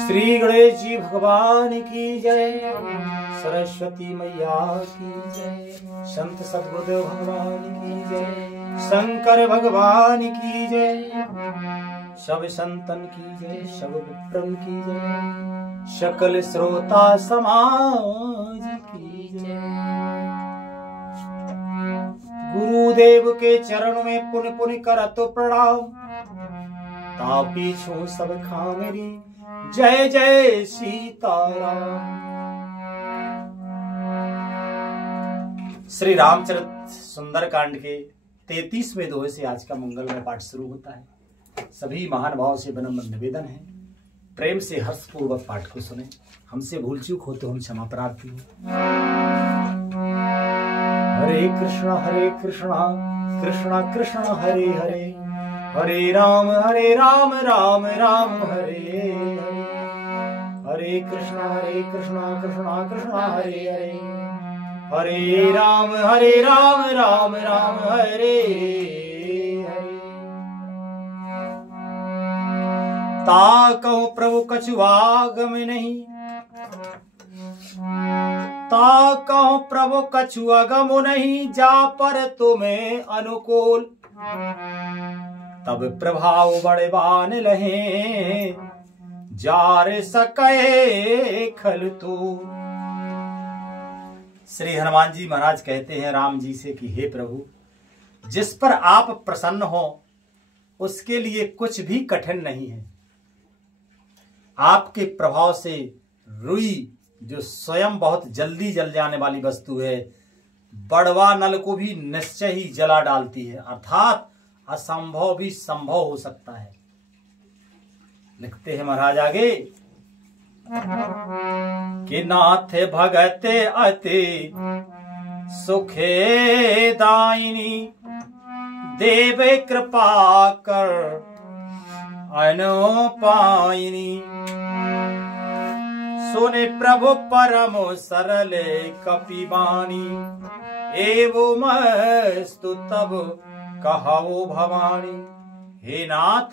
श्री गणेश जी भगवान की जय, सरस्वती मैया की जय, संत सद्गुरुदेव भगवान की जय, शंकर भगवान की जय, सब संतन की जय, सब विप्रम की जय, सकल श्रोता समाज की जय। गुरुदेव के चरण में पुन पुन करत प्रणाम, तापी छू सब खामेरी, जय जय सीताराम। श्री रामचरित सुंदरकांड के 33वें दोहे से आज का मंगलमय पाठ शुरू होता है। सभी महान भाव से विनम्र निवेदन है, प्रेम से हर्षपूर्वक पाठ को सुने। हमसे भूल चूक हो तो हम क्षमा प्रार्थी हूँ। हरे कृष्णा कृष्णा कृष्णा हरे हरे, हरे राम राम राम हरे हरे, हरे कृष्णा कृष्णा कृष्णा हरे हरे, हरे राम राम राम हरे हरे। ताकहु प्रभु कछु आगम नहीं, ताकहु प्रभु कछु अगम नहीं, जा पर तुम्हें अनुकूल, तब प्रभाव बड़े बान लहे, जार सके खल तू। श्री हनुमान जी महाराज कहते हैं राम जी से कि हे प्रभु, जिस पर आप प्रसन्न हो उसके लिए कुछ भी कठिन नहीं है। आपके प्रभाव से रुई, जो स्वयं बहुत जल्दी जल जाने वाली वस्तु है, बड़वा नल को भी निश्चय ही जला डालती है, अर्थात असंभव भी संभव हो सकता है। लिखते हैं महाराज आगे कि नाथ भगते अति सुखे दायिनी, देव कृपा कर अनुपायिनी, सुने प्रभु परम सरल कपिबानी, एवं मस्तु तब कहो भवानी। हे नाथ,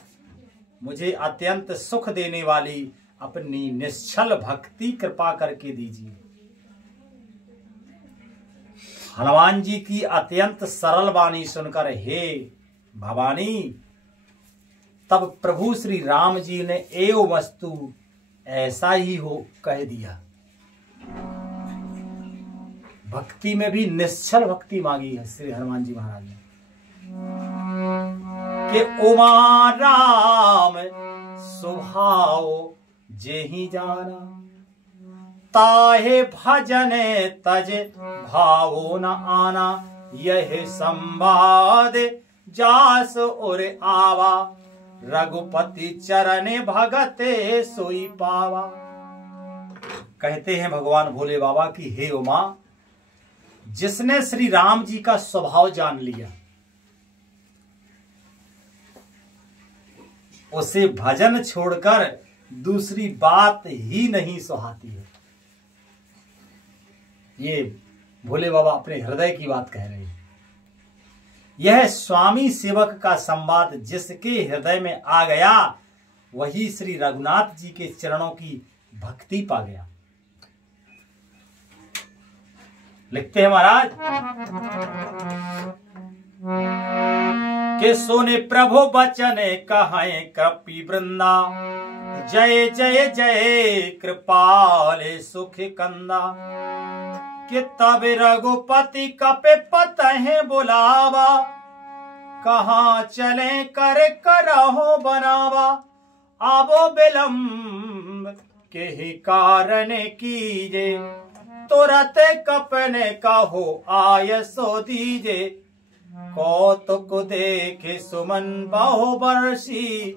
मुझे अत्यंत सुख देने वाली अपनी निश्चल भक्ति कृपा करके दीजिए। हनुमान जी की अत्यंत सरल वाणी सुनकर हे भवानी, तब प्रभु श्री राम जी ने एव वस्तु ऐसा ही हो कह दिया। भक्ति में भी निश्चल भक्ति मांगी है श्री हनुमान जी महाराज ने कि उमा राम स्वभाव जेहि जाना, ताहे भजन तज भावो न आना, यह संवाद जास और आवा, रघुपति चरण भगते सोई पावा। कहते हैं भगवान भोले बाबा की हे उमा, जिसने श्री राम जी का स्वभाव जान लिया, उसे भजन छोड़कर दूसरी बात ही नहीं सुहाती है। ये भोले बाबा अपने हृदय की बात कह रहे हैं। यह स्वामी सेवक का संवाद जिसके हृदय में आ गया, वही श्री रघुनाथ जी के चरणों की भक्ति पा गया। लिखते हैं महाराज कि सुने प्रभु बचन कहे कपि वृंदा, जय जय जय कृपाल सुख कंदा, कि तब रघुपति कपे पतहे बुलावा, कहाँ चले कर करहो बनावा, आवो विलंब के ही कारण कीजे, तुरत कपने कहो आयसो दीजे, कौतुक देखे सुमन बहु बरसी,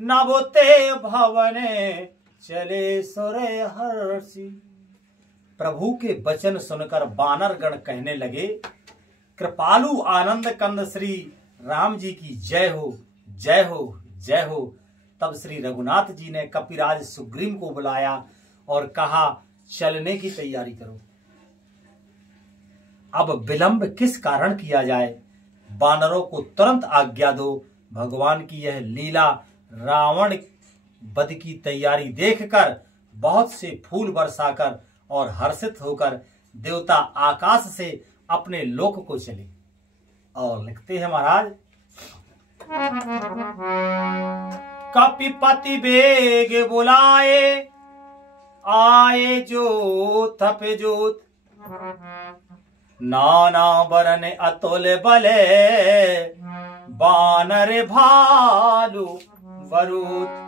नभते भवने चले सुरे हर्षी। प्रभु के वचन सुनकर वानर गण कहने लगे, कृपालु आनंद कंद श्री राम जी की जय हो जय हो जय हो। तब श्री रघुनाथ जी ने कपिराज सुग्रीव को बुलाया और कहा, चलने की तैयारी करो। अब विलंब किस कारण किया जाए, वानरों को तुरंत आज्ञा दो। भगवान की यह लीला रावण वध की तैयारी देखकर बहुत से फूल बरसाकर और हर्षित होकर देवता आकाश से अपने लोक को चले। और लिखते हैं महाराज, कपिपति बेग बुलाए, आए जोत पे जोत, नाना बरन अतुल बले, बानर भालू बरूत।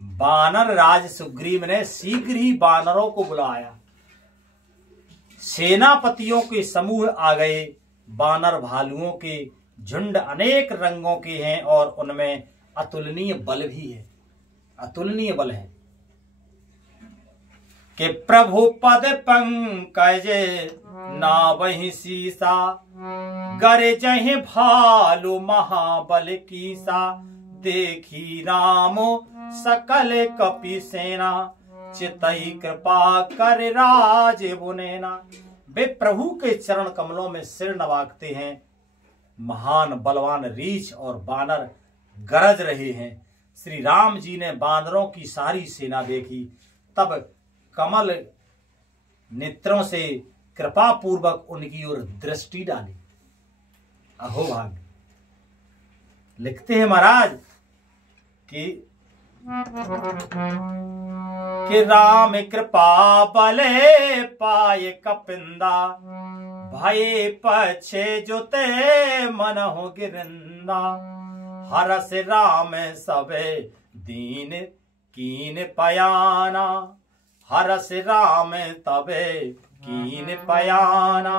बानर राज सुग्रीव ने शीघ्र ही बानरों को बुलाया। सेनापतियों के समूह आ गए। बानर भालुओं के झुंड अनेक रंगों के हैं और उनमें अतुलनीय बल भी है, अतुलनीय बल है। कि प्रभु पद पंकज नावहि सीसा, गरजहि भालु महाबल कीसा, देखी रामो सकल कपि सेना, चितई कृपा कर राज बुनेना। वे प्रभु के चरण कमलों में सिर नवाकते हैं। महान बलवान रीछ और बानर गरज रहे हैं। श्री राम जी ने बानरों की सारी सेना देखी, तब कमल नेत्रों से कृपा पूर्वक उनकी ओर दृष्टि डाली। अहो भाग्य। लिखते हैं महाराज कि राम कृपा बले पाए कपिंदा, भय पछे जोते मन हो गिरिंदा, हरस राम सबे दीन कीन पयाना, हरस राम तबे कीन पयाना,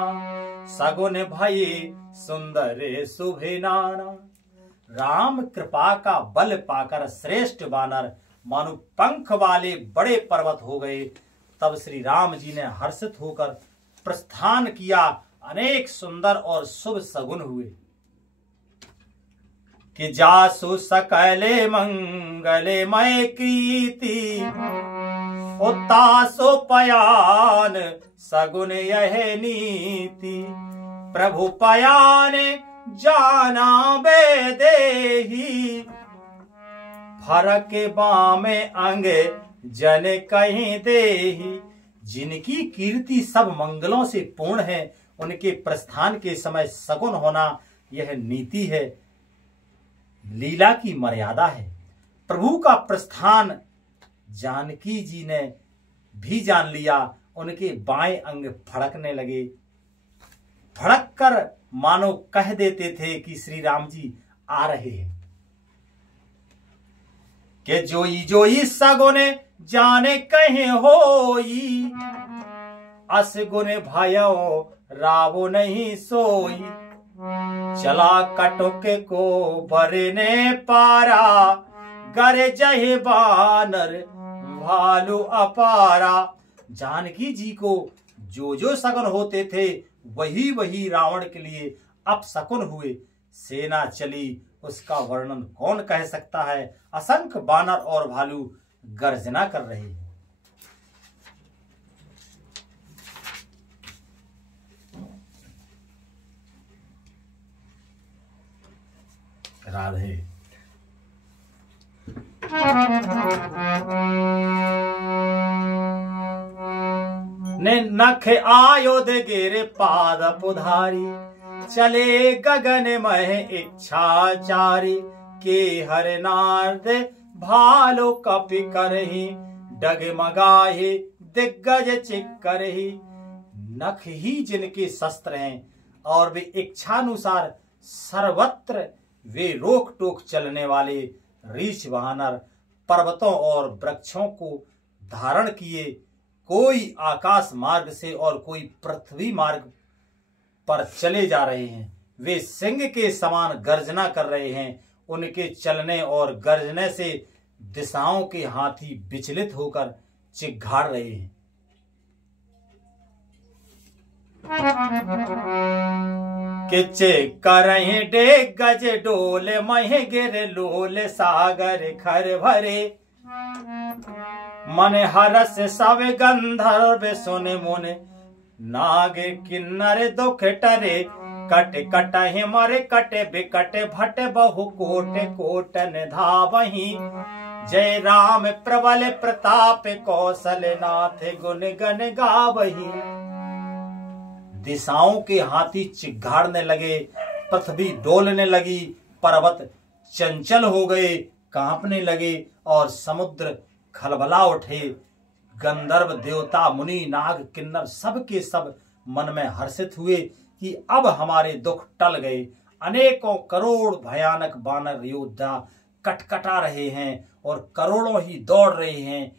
सगुन भई सुंदर सुभिनाना। राम कृपा का बल पाकर श्रेष्ठ बानर मानो पंख वाले बड़े पर्वत हो गए। तब श्री राम जी ने हर्षित होकर प्रस्थान किया। अनेक सुंदर और शुभ सगुन हुए। कि जासु सकले मंगले मय कीर्ति, उतासो पयान सगुन यह नीति, प्रभु पयान जाना बे देही, फरक बामे अंग जन कहीं देही। जिनकी कीर्ति सब मंगलों से पूर्ण है, उनके प्रस्थान के समय सगुन होना यह नीति है, लीला की मर्यादा है। प्रभु का प्रस्थान जानकी जी ने भी जान लिया। उनके बाएं अंग फड़कने लगे। फड़क कर मानो कह देते थे कि श्री राम जी आ रहे हैं। के जोई जोई सगुन जाने कहीं होई, अस गुण भयो रावो नहीं सोई, चला कटुक को भरने पारा, गर जहे बानर भालू अपारा। जानकी जी को जो जो सगुन होते थे वही वही रावण के लिए अपशकुन हुए। सेना चली, उसका वर्णन कौन कह सकता है। असंख्य बानर और भालू गर्जना कर रहे हैं। राधे। ने नख आयोध गिर पाद पुधारी, चले गगन मह इच्छाचारी, के हर नारद भालो कपि करही, डगमगाहे दिग्गज चिक्करही। नख ही जिनके शस्त्र हैं और वे इच्छानुसार सर्वत्र वे रोक टोक चलने वाले रीछ वानर पर्वतों और वृक्षों को धारण किए, कोई आकाश मार्ग से और कोई पृथ्वी मार्ग पर चले जा रहे हैं। वे सिंह के समान गर्जना कर रहे हैं। उनके चलने और गर्जने से दिशाओं के हाथी विचलित होकर चिघाड़ रहे हैं। किचे करहे डेग गज डोले, महे गिर लोले सागर खर भरे, मन हरस सब गंधर्व सुन मुन, नाग किन्नर दुख टरे, कट कटहि मर कट बिकट भट बहु कोट कोटन धावहि, जय राम प्रबल प्रताप कौशल नाथ गुण गण गावही। दिशाओं के हाथी चिघाड़ने लगे, पृथ्वी डोलने लगी, पर्वत चंचल हो गए, कांपने लगे और समुद्र खलबला उठे। गंधर्व देवता मुनि नाग किन्नर सब के सब मन में हर्षित हुए कि अब हमारे दुख टल गए। अनेकों करोड़ भयानक वानर योद्धा कटकटा रहे हैं और करोड़ों ही दौड़ रहे हैं।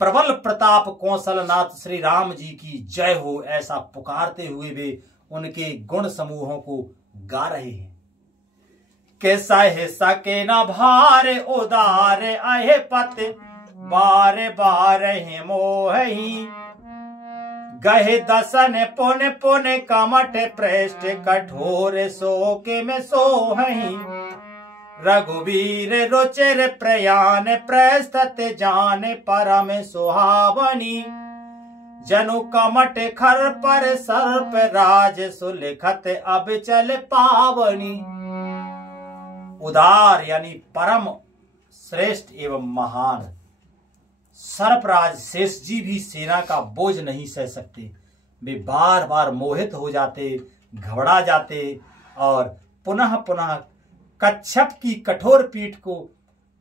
प्रबल प्रताप कौशलनाथ श्री राम जी की जय हो, ऐसा पुकारते हुए वे उनके गुण समूहों को गा रहे हैं। के सहे सके न भार उदार आहे पत बार बार है मोही। गहे दसन पुन पुन कमट पृष्ठ कठोर सोके में सोहही। रघुवीर रुचिर प्रयान प्रस्तत जान परम सुहावनी। जनु कमट खर पर सर्प राज सुलिखत अब चल पावनी। उदार यानी परम श्रेष्ठ एवं महान सर्पराज शेष जी भी सेना का बोझ नहीं सह सकते। वे बार बार मोहित हो जाते, घबरा जाते और पुनः पुनः कच्छप की कठोर पीठ को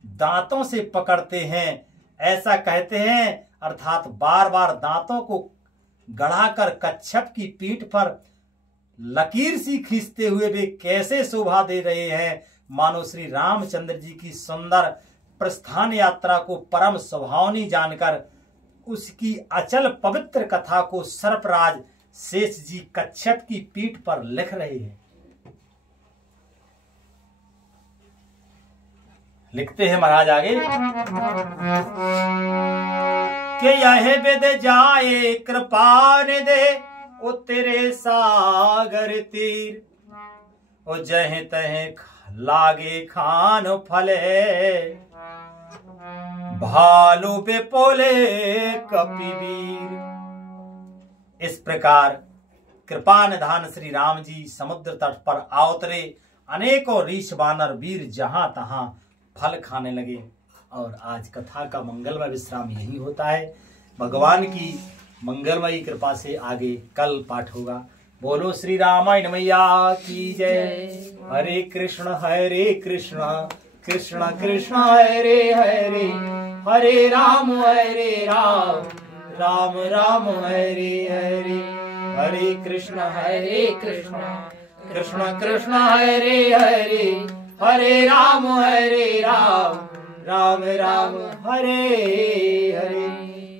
दांतों से पकड़ते हैं। ऐसा कहते हैं, अर्थात बार बार दांतों को गड़ाकर कच्छप की पीठ पर लकीर सी खींचते हुए वे कैसे शोभा दे रहे हैं, मानो श्री रामचंद्र जी की सुंदर प्रस्थान यात्रा को परम सुहावनी जानकर उसकी अचल पवित्र कथा को सर्पराज शेष जी कच्छप की पीठ पर लिख रहे हैं। लिखते हैं महाराज आगे कि यह विद जाए कृपा निधे उतरे सागर तीर। ओ जह तह लागे खान फले भालू बेपोले कपिवीर। इस प्रकार कृपा निधान श्री राम जी समुद्र तट पर अवतरे। अनेकों रीछ बानर वीर जहां तहां फल खाने लगे। और आज कथा का मंगलमय विश्राम यही होता है। भगवान की मंगलमयी कृपा से आगे कल पाठ होगा। बोलो श्री रामायण मैया की जय। हरे कृष्ण कृष्ण कृष्ण हरे हरे, हरे राम राम राम हरे हरे। हरे कृष्ण कृष्ण कृष्ण हरे हरे, हरे राम राम राम हरे हरे।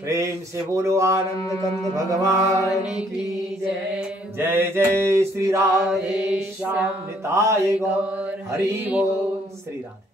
प्रेम से बोलो आनंद कंद भगवान की जय। जय जय श्री राधे श्याम निताय गौर। हरि बोल। श्री राधे।